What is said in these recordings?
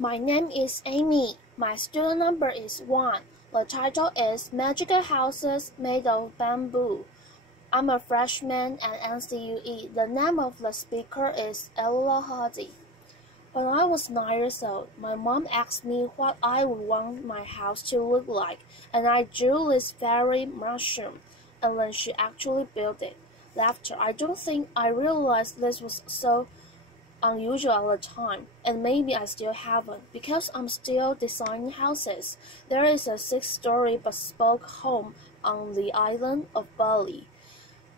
My name is Amy. My student number is 1. The title is Magical Houses Made of Bamboo. I'm a freshman at NCUE. The name of the speaker is Elora. When I was 9 years old, my mom asked me what I would want my house to look like, and I drew this fairy mushroom, and then she actually built it. Laughter. I don't think I realized this was so unusual at the time, and maybe I still haven't, because I'm still designing houses. There is a 6-story bespoke home on the island of Bali.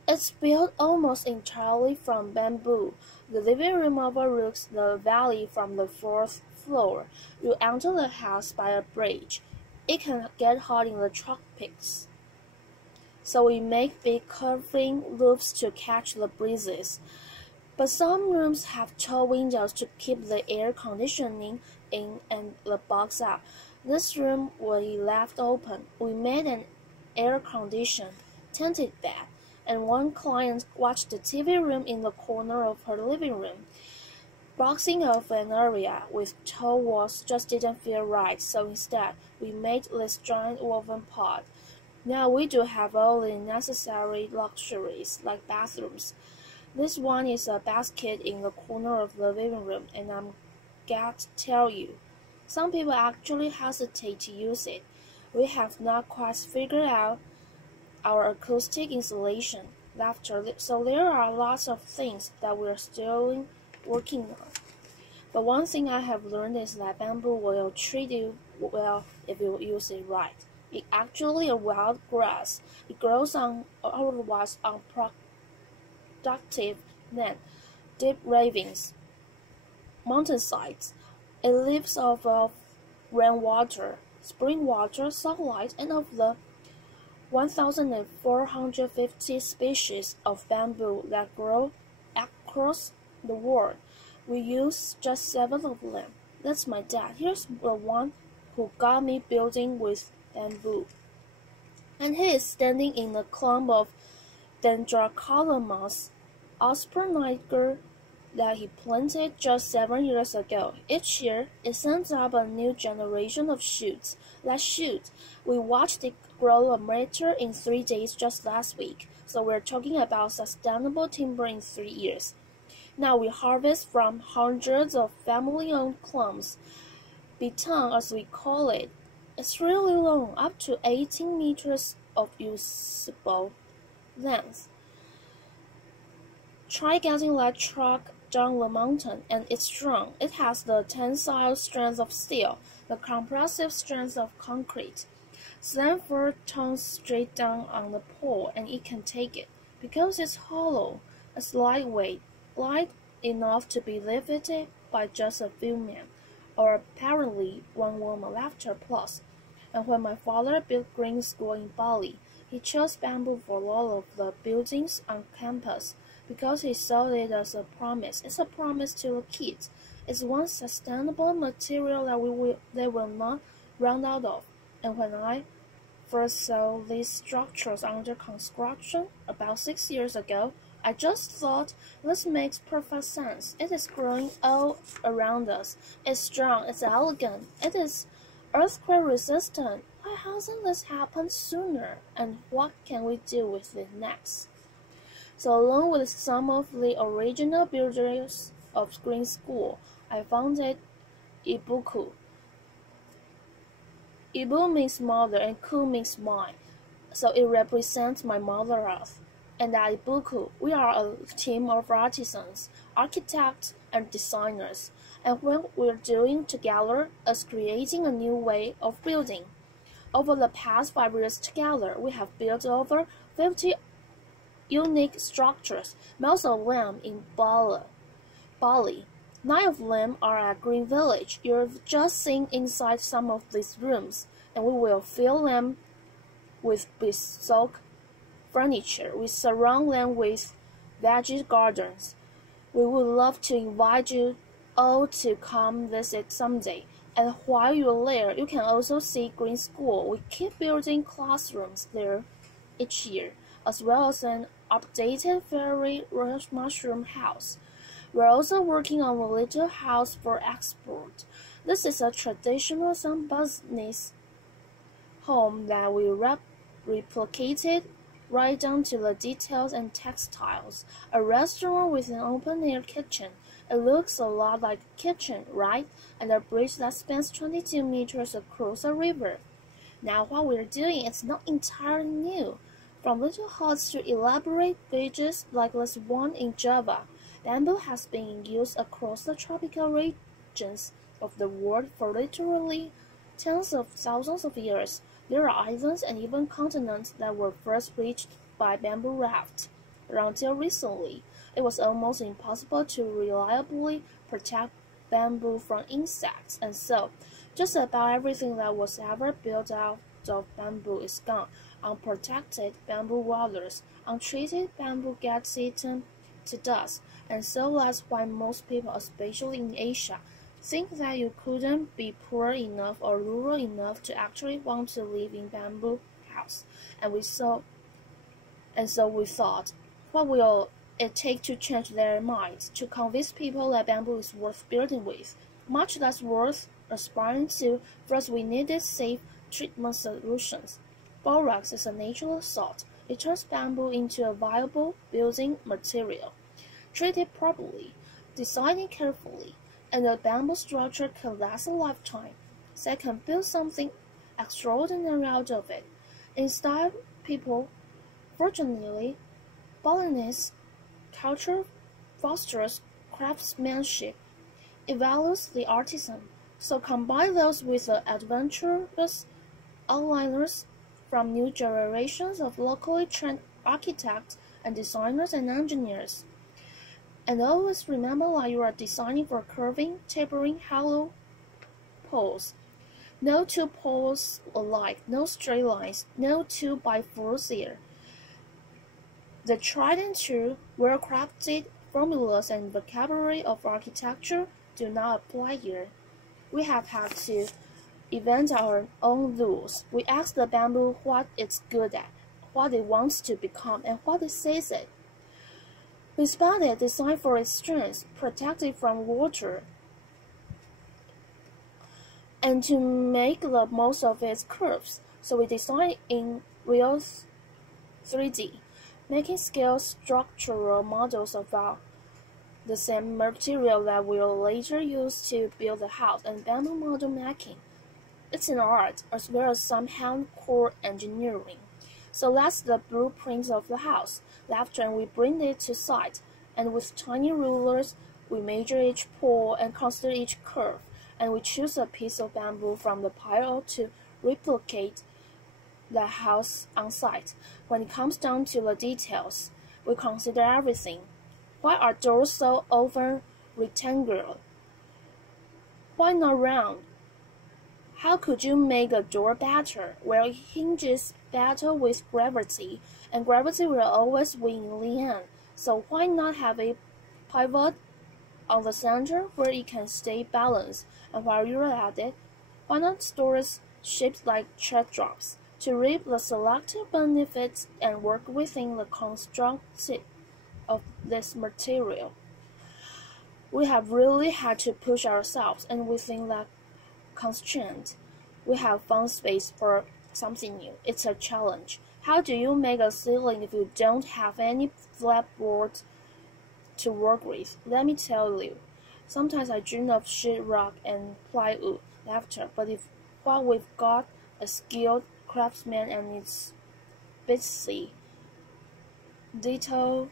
It's built almost entirely from bamboo. The living room overlooks the valley from the 4th floor. You enter the house by a bridge. It can get hot in the tropics, so we make big curving roofs to catch the breezes. But some rooms have tall windows to keep the air conditioning in and the bugs out. This room we left open. We made an air-conditioned, tinted bed, and one client watched the TV room in the corner of her living room. Boxing off an area with tall walls just didn't feel right, so instead we made this giant woven pod. Now we do have all the necessary luxuries like bathrooms. This one is a basket in the corner of the living room, and I'm got to tell you, some people actually hesitate to use it. We have not quite figured out our acoustic insulation. Laughter. So there are lots of things that we're still working on. But one thing I have learned is that bamboo will treat you well if you use it right. It's actually a wild grass. It grows on otherwise unproductive land, deep ravines, mountainsides. It lives off of rainwater, spring water, sunlight, and of the 1,450 species of bamboo that grow across the world. We use just 7 of them. That's my dad. Here's the one who got me building with bamboo. And he is standing in a clump of Dendrocalamus Asperniger that he planted just 7 years ago. Each year, it sends up a new generation of shoots. That shoot, we watched it grow a meter in 3 days just last week. So we're talking about sustainable timber in 3 years. Now we harvest from hundreds of family-owned clumps, beton as we call it. It's really long, up to 18 meters of usable length. Try getting that truck down the mountain, and it's strong. It has the tensile strength of steel, the compressive strength of concrete. Slam 4 tons straight down on the pole, and it can take it. Because it's hollow, it's lightweight, light enough to be lifted by just a few men, or apparently one woman. Laughter plus. And when my father built green school in Bali, he chose bamboo for all of the buildings on campus, because he saw it as a promise. It's a promise to the kids. It's one sustainable material that they will not run out of. And when I first saw these structures under construction about 6 years ago, I just thought, this makes perfect sense. It is growing all around us. It's strong, it's elegant, it is earthquake resistant. Why hasn't this happened sooner? And what can we do with it next? So along with some of the original builders of Green School, I founded Ibuku. Ibu means mother and Ku means mine, so it represents my mother earth. And at Ibuku, we are a team of artisans, architects, and designers, and what we're doing together is creating a new way of building. Over the past 5 years together, we have built over 50 unique structures, most of them in Bali. 9 of them are at Green Village. You've just seen inside some of these rooms, and we will fill them with bespoke furniture. We surround them with veggie gardens. We would love to invite you all to come visit someday. And while you're there, you can also see Green School. We keep building classrooms there each year, as well as an updated fairy mushroom house. We're also working on a little house for export. This is a traditional Sun business home that we replicated right down to the details and textiles. A restaurant with an open-air kitchen. It looks a lot like a kitchen, right? And a bridge that spans 22 meters across a river. Now what we're doing is not entirely new. From little huts to elaborate bridges like this one in Java, bamboo has been in use across the tropical regions of the world for literally tens of thousands of years. There are islands and even continents that were first reached by bamboo raft. Until recently, it was almost impossible to reliably protect bamboo from insects, and so just about everything that was ever built out of bamboo is gone. Unprotected bamboo waters, untreated bamboo gets eaten to dust, and so that's why most people, especially in Asia, think that you couldn't be poor enough or rural enough to actually want to live in bamboo house. And so we thought, what will it take to change their minds, to convince people that bamboo is worth building with, much less worth aspiring to? First, we needed safe treatment solutions. Borax is a natural salt. It turns bamboo into a viable building material. Treat it properly, design it carefully, and the bamboo structure can last a lifetime. Second, build something extraordinary out of it. Instead, people, fortunately, Balinese culture fosters craftsmanship. It values the artisan. So combine those with the adventurous outliners from new generations of locally trained architects and designers and engineers. And always remember that you are designing for curving, tapering, hollow poles. No two poles alike, no straight lines, no 2x4s here. The tried and true, well-crafted formulas and vocabulary of architecture do not apply here. We have had to invent our own rules. We ask the bamboo what it's good at, what it wants to become, and what it says it. We spot it, designed for its strength, protected from water, and to make the most of its curves. So we design in real 3D, making scale structural models of the same material that we'll later use to build the house, and bamboo model making. It's an art, as well as some hand-core engineering. So that's the blueprint of the house. Left, and we bring it to site, and with tiny rulers, we measure each pole and consider each curve, and we choose a piece of bamboo from the pile to replicate the house on site. When it comes down to the details, we consider everything. Why are doors so often rectangular? Why not round? How could you make a door better? Well, hinges battle with gravity, and gravity will always win in the end. So why not have a pivot on the center where it can stay balanced? And while you're at it, why not store shaped like cherry drops to reap the selective benefits and work within the construction of this material? We have really had to push ourselves, and within that constraint, we have found space for something new. It's a challenge. How do you make a ceiling if you don't have any flatboard to work with? Let me tell you, sometimes I dream of sheetrock and plywood after, but if what we've got a skilled craftsman and it's busy detail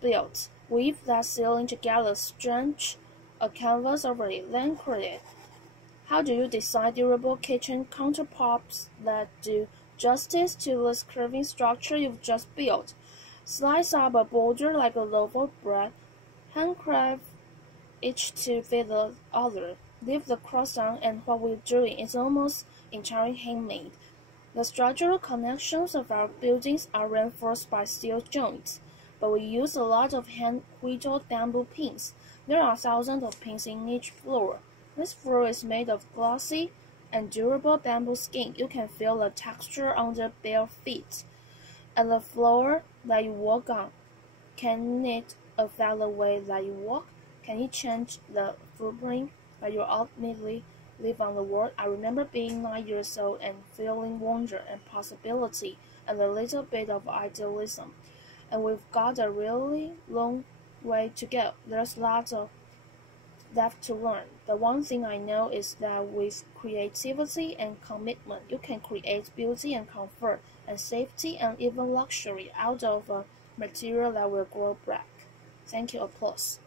built, weave that ceiling together, stretch a canvas over it, then create. How do you design durable kitchen countertops that do justice to this curving structure you've just built? Slice up a border like a loaf of bread, handcraft each to fit the other. Leave the cross down, and what we're doing is almost entirely handmade. The structural connections of our buildings are reinforced by steel joints, but we use a lot of hand-whittled bamboo pins. There are thousands of pins in each floor. This floor is made of glossy and durable bamboo skin. You can feel the texture under bare feet. And the floor that you walk on, can it affect the way that you walk? Can you change the footprint that you ultimately live on the world? I remember being 9 years old and feeling wonder and possibility and a little bit of idealism. And we've got a really long way to go. There's lots of left to learn. The one thing I know is that with creativity and commitment, you can create beauty and comfort and safety and even luxury out of a material that will grow back. Thank you. Applause.